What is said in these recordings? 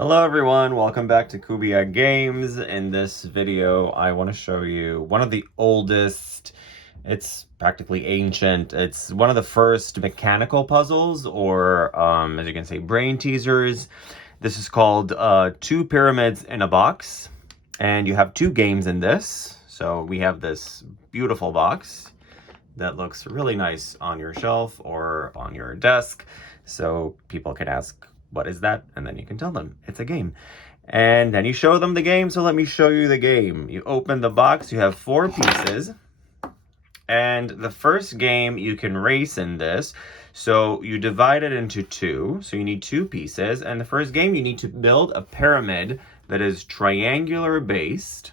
Hello everyone, welcome back to Trickier Games. In this video, I want to show you one of the oldest, it's practically ancient, it's one of the first mechanical puzzles, or as you can say, brain teasers. This is called Two Pyramids in a Box, and you have two games in this. So we have this beautiful box that looks really nice on your shelf or on your desk, so people can ask, what is that? And then you can tell them it's a game. And then you show them the game. So let me show you the game. You open the box, you have 4 pieces. And the first game you can race in this. So you divide it into 2. So you need 2 pieces. And the first game you need to build a pyramid that is triangular based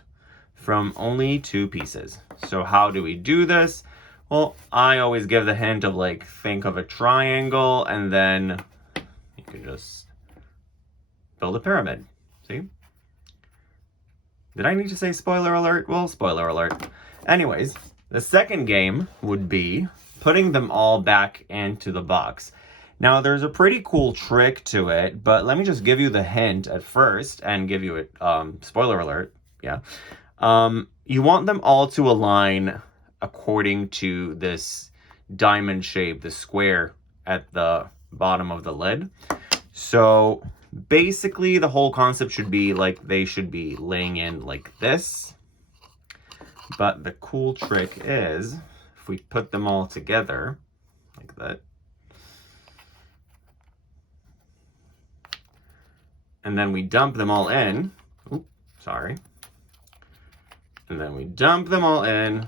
from only 2 pieces. So how do we do this? Well, I always give the hint of think of a triangle and then you can just build a pyramid. See? Did I need to say spoiler alert? Well, spoiler alert. Anyways, the second game would be putting them all back into the box. Now, there's a pretty cool trick to it, but let me just give you the hint at first and give you it, spoiler alert, yeah. You want them all to align according to this diamond shape, the square at the bottom of the lid. So basically the whole concept should be they should be laying in like this. But the cool trick is if we put them all together like that, and then we dump them all in. Oops, sorry. And then we dump them all in,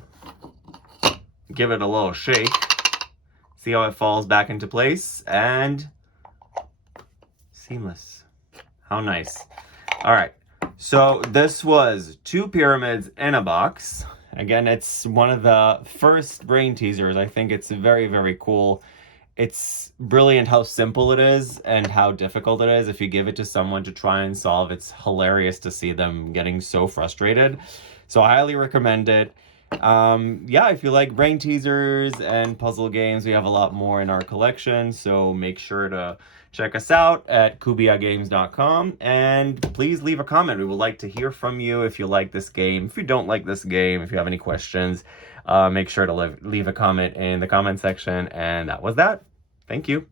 give it a little shake. See how it falls back into place? And seamless. How nice. All right. So this was 2 pyramids in a box. Again, it's one of the first brain teasers. I think it's very, very cool. It's brilliant how simple it is and how difficult it is. If you give it to someone to try and solve, it's hilarious to see them getting so frustrated. So I highly recommend it. Yeah, if you like brain teasers and puzzle games, we have a lot more in our collection, so make sure to check us out at trickier.com, and please leave a comment. We would like to hear from you if you like this game. If you don't like this game, if you have any questions, make sure to leave a comment in the comment section. And that was that. Thank you.